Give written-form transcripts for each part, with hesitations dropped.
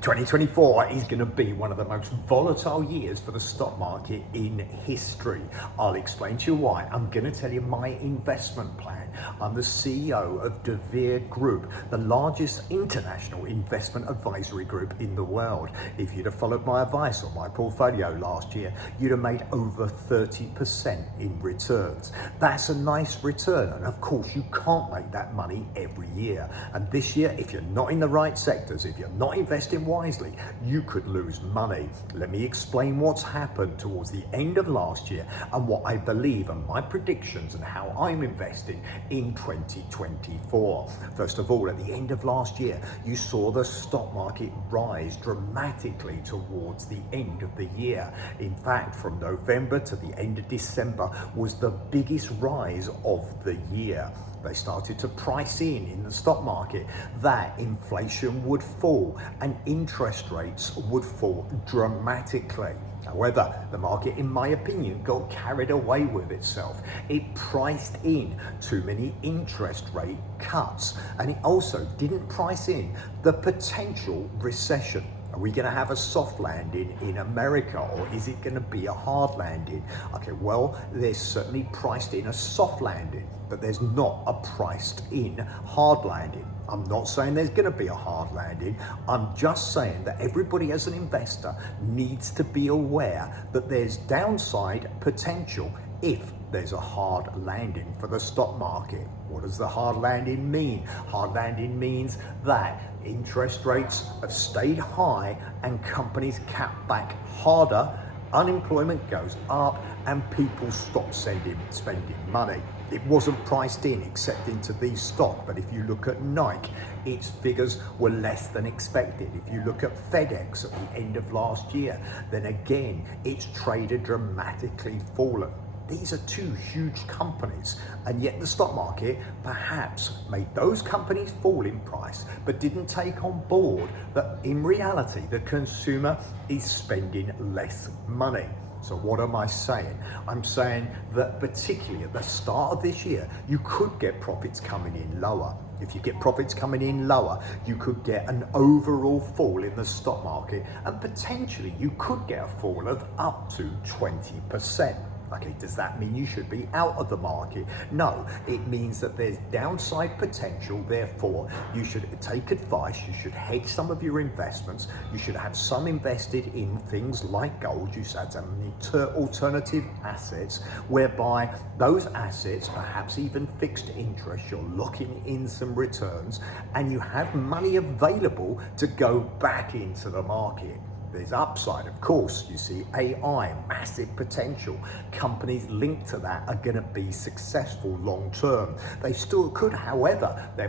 2024 is going to be one of the most volatile years for the stock market in history. I'll explain to you why. I'm going to tell you my investment plan. I'm the CEO of deVere Group, the largest international investment advisory group in the world. If you'd have followed my advice on my portfolio last year, you'd have made over 30% in returns. That's a nice return, and of course you can't make that money every year. And this year, if you're not in the right sectors, if you're not investing wisely, you could lose money. Let me explain what's happened towards the end of last year and what I believe and my predictions and how I'm investing in 2024. First of all, at the end of last year, you saw the stock market rise dramatically towards the end of the year. In fact, from November to the end of December was the biggest rise of the year. They started to price in the stock market that inflation would fall and interest rates would fall dramatically. However, the market, in my opinion, got carried away with itself. It priced in too many interest rate cuts, and it also didn't price in the potential recession. Are we going to have a soft landing in America, or is it going to be a hard landing? Okay, well, there's certainly priced in a soft landing, but there's not a priced in hard landing. I'm not saying there's going to be a hard landing. I'm just saying that everybody as an investor needs to be aware that there's downside potential if there's a hard landing for the stock market. What does the hard landing mean? Hard landing means that interest rates have stayed high and companies cap back harder, unemployment goes up, and people stop spending money. It wasn't priced in except into these stocks, but if you look at Nike, its figures were less than expected. If you look at FedEx at the end of last year, then again, its traded dramatically fallen. These are two huge companies, and yet the stock market perhaps made those companies fall in price, but didn't take on board that in reality, the consumer is spending less money. So what am I saying? I'm saying that particularly at the start of this year, you could get profits coming in lower. If you get profits coming in lower, you could get an overall fall in the stock market, and potentially you could get a fall of up to 20%. Okay, does that mean you should be out of the market? No, it means that there's downside potential. Therefore, you should take advice. You should hedge some of your investments. You should have some invested in things like gold. You should have some alternative assets whereby those assets, perhaps even fixed interest, you're locking in some returns and you have money available to go back into the market. There's upside, of course. You see AI, massive potential. Companies linked to that are going to be successful long term. They still could, however, their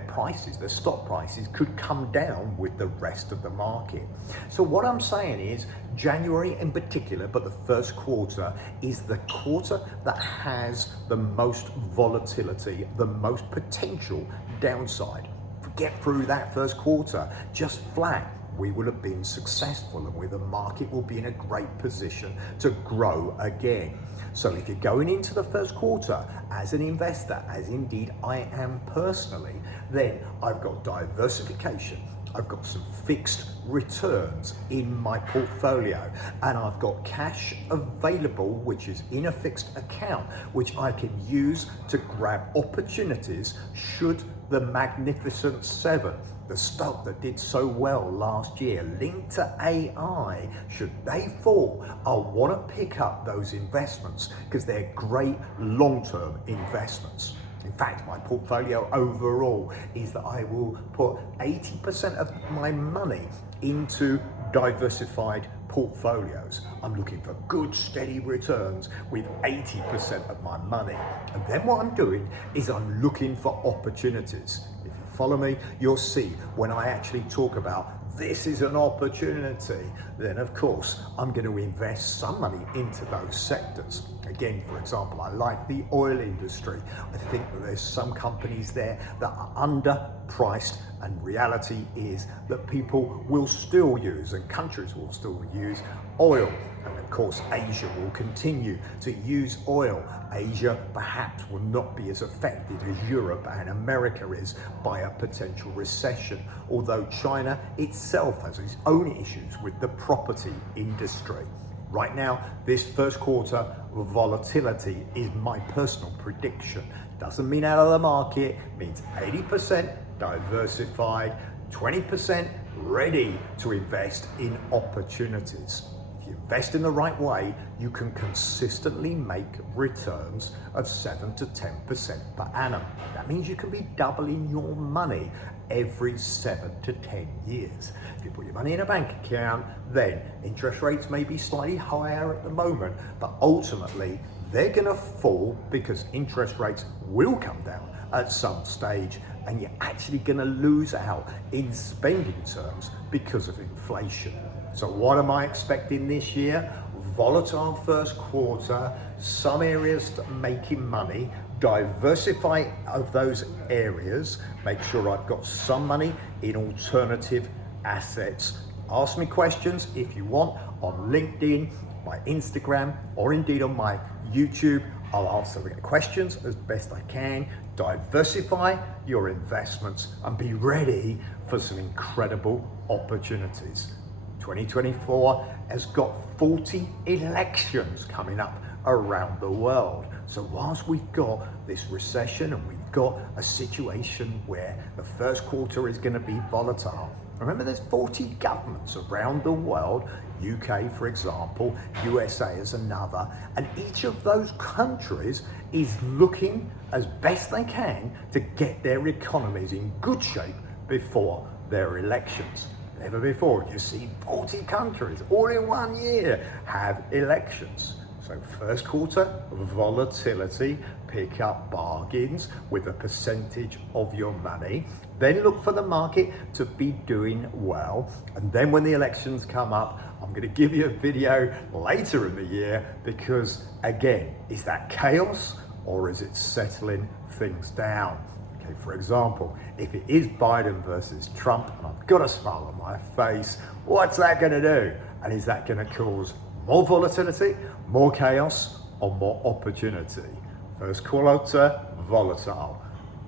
stock prices could come down with the rest of the market. So what I'm saying is January in particular, but the first quarter is the quarter that has the most volatility, the most potential downside. Get through that first quarter just flat, we will have been successful, and where the market will be in a great position to grow again. So if you're going into the first quarter as an investor, as indeed I am personally, then I've got diversification. I've got some fixed returns in my portfolio, and I've got cash available, which is in a fixed account, which I can use to grab opportunities should the Magnificent Seven, the stock that did so well last year, linked to AI, should they fall, I'll want to pick up those investments because they're great long-term investments. In fact, my portfolio overall is that I will put 80% of my money into diversified portfolios. I'm looking for good, steady returns with 80% of my money. And then what I'm doing is I'm looking for opportunities. If you follow me, you'll see when I actually talk about this is an opportunity, then of course I'm going to invest some money into those sectors. Again, for example, I like the oil industry. I think that there's some companies there that are underpriced, and reality is that people will still use and countries will still use oil. And of course, Asia will continue to use oil. Asia perhaps will not be as affected as Europe and America is by a potential recession, although China itself has its own issues with the property industry. Right now, this first quarter volatility is my personal prediction. Doesn't mean out of the market, means 80% diversified, 20% ready to invest in opportunities. If you invest in the right way, you can consistently make returns of 7 to 10% per annum. That means you can be doubling your money every 7 to 10 years. If you put your money in a bank account, then interest rates may be slightly higher at the moment, but ultimately they're gonna fall because interest rates will come down at some stage, and you're actually gonna lose out in spending terms because of inflation. So what am I expecting this year? Volatile first quarter, some areas making money, diversify of those areas, make sure I've got some money in alternative assets. Ask me questions if you want on LinkedIn, my Instagram, or indeed on my YouTube. I'll answer the questions as best I can. Diversify your investments and be ready for some incredible opportunities. 2024 has got 40 elections coming up around the world. So whilst we've got this recession and we've got a situation where the first quarter is going to be volatile, remember there's 40 governments around the world, UK for example, USA is another, and each of those countries is looking as best they can to get their economies in good shape before their elections. Never before you see 40 countries all in 1 year have elections. So first quarter, volatility, pick up bargains with a percentage of your money. Then look for the market to be doing well. And then when the elections come up, I'm going to give you a video later in the year because again, is that chaos or is it settling things down? Okay, for example, if it is Biden versus Trump and I've got a smile on my face, what's that going to do? And is that going to cause more volatility, more chaos, or more opportunity? First quarter, volatile.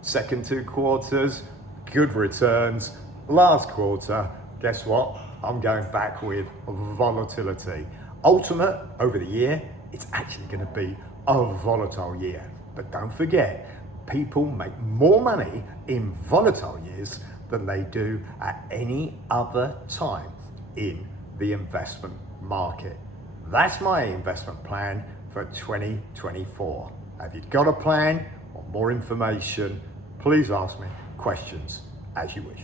Second 2 quarters, good returns. Last quarter, guess what? I'm going back with volatility. Ultimate, over the year, it's actually going to be a volatile year. But don't forget, people make more money in volatile years than they do at any other time in the investment market. That's my investment plan for 2024. Have you got a plan or more information? Please ask me questions as you wish.